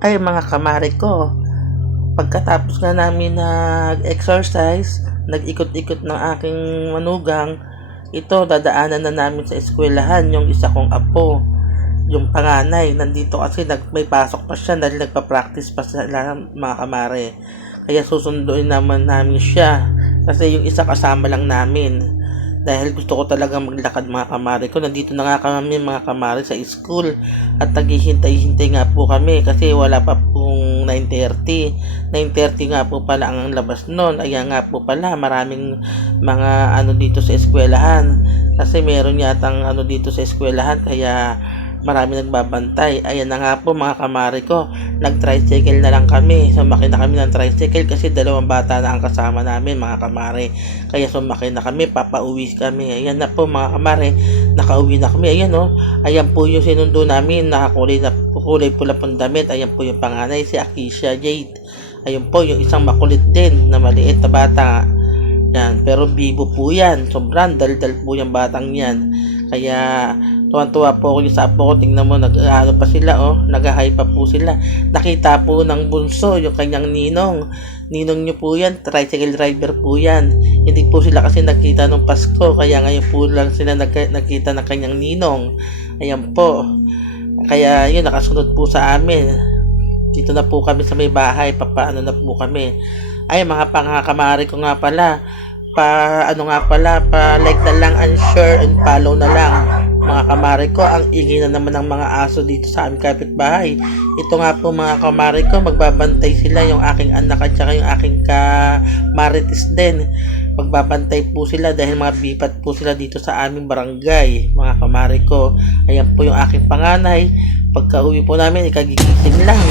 Ay mga kamare ko, pagkatapos nga namin nag-exercise, nag-ikot-ikot ng aking manugang, ito dadaanan na namin sa eskwelahan yung isa kong apo, yung panganay. Nandito kasi may pasok pa siya dahil nagpa-practice pa sila mga kamare. Kaya susunduin namin siya kasi yung isa kasama lang namin. Dahil gusto ko talaga maglakad mga kamare ko. Nandito na nga kami mga kamare sa school at naghihintay-hintay nga po kami kasi wala pa pong 9:30. 9:30 nga po pala ang labas noon. Ayan nga po pala, maraming mga dito sa eskwelahan. Kasi meron yatang dito sa eskwelahan kaya marami nagbabantay. Ayan na nga po mga kamare ko, nag-tricycle na lang kami. Sumakay na kami ng tricycle kasi dalawang bata na ang kasama namin mga kamare. Kaya sumakay na kami, papauwi kami. Ayan na po mga kamare, nakauwi na kami. Ayan ayan po yung sinundo namin, kulay pula pong damit. Ayan po yung panganay, si Akisha Jade. Ayan po yung isang makulit din na maliit na bata. Yan, pero bibo po yan. Sobrang daldal po yung batang yan. Kaya tuwan-tuwa po ako yung sa apo ko. Tingnan mo, pa sila nag-hi pa po sila. Nakita po ng bunso yung kanyang ninong. Ninong nyo po yan, tricycle driver po yan. Hindi po sila kasi nagkita nung Pasko, kaya ngayon po lang sila nagkita ng kanyang ninong. Ayan po. Kaya yun, nakasunod po sa amin. Dito na po kami sa may bahay, papaano na po kami. Ay mga pangakamari ko nga pala, pa like na lang and share and follow na lang mga kamari ko. Ang ingay na naman ng mga aso dito sa aming kapitbahay. Ito nga po mga kamari ko, magbabantay sila, yung aking anak at saka yung aking kamaritis din. Magbabantay po sila dahil mga bipat po sila dito sa aming barangay mga kamari ko. Ayan po yung aking panganay. Pagka uwi po namin, ikagigising lang.